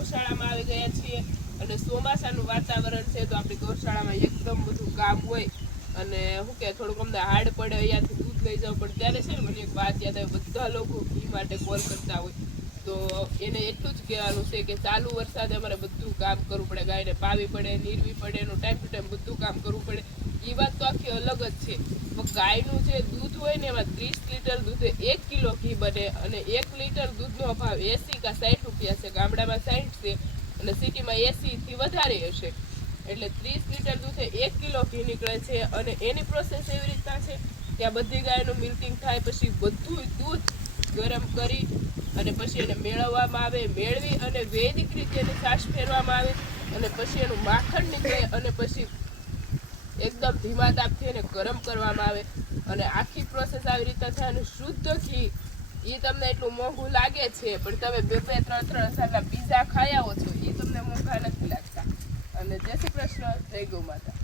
ગૌશાળામાં આવી ગયા છીએ અને ચોમાસાનું વાતાવરણ છે તો આપણી ગૌશાળામાં એકદમ બધું કામ હોય અને શું કે થોડુંક અમને હાર્ડ પડે અહીંયાથી દૂધ લઈ જવું પડે ત્યારે છે ને મને એક વાત યાદ આવે બધા લોકો ઘી માટે કોલ કરતા હોય તો એને એટલું જ કહેવાનું છે કે ચાલુ વરસાદે અમારે બધું કામ કરવું પડે ગાયને પાવી પડે નીરવી પડે એનું ટાઈમ ટુ ટાઈમ બધું કામ કરવું પડે એ વાત તો આખી અલગ જ છે પણ ગાયનું જે દૂધ હોય ને એમાં 30 લીટર દૂધે 1 કિલો ઘી બને અને 1 લીટર દૂધનો ભાવ 80 કે 60 રૂપિયા છે ગામડામાં 60 છે અને સિટીમાં 80 થી વધારે હશે એટલે 30 લીટર દૂધે 1 કિલો ઘી નીકળે છે અને એની પ્રોસેસ એવી રીતના છે કે આ બધી ગાયનું મિલ્કિંગ થાય પછી બધું દૂધ ગરમ કરી અને પછી એને મેળવવામાં આવે મેળવી અને વૈદિક રીતે એને છાશ ફેરવામાં આવે અને પછી એનું માખણ નીકળે અને પછી એકદમ ધીમા તાપથી એને ગરમ કરવામાં આવે અને આખી પ્રોસેસ આવી રીતે થાય અને શુદ્ધ ઘી એ તમને એટલું મોંઘું લાગે છે પણ તમે 2-3 હજારના પીઝા ખાઈ આવો છો એ તમને મોંઘા નથી લાગતા અને જય શ્રી કૃષ્ણ જય ગૌ માતા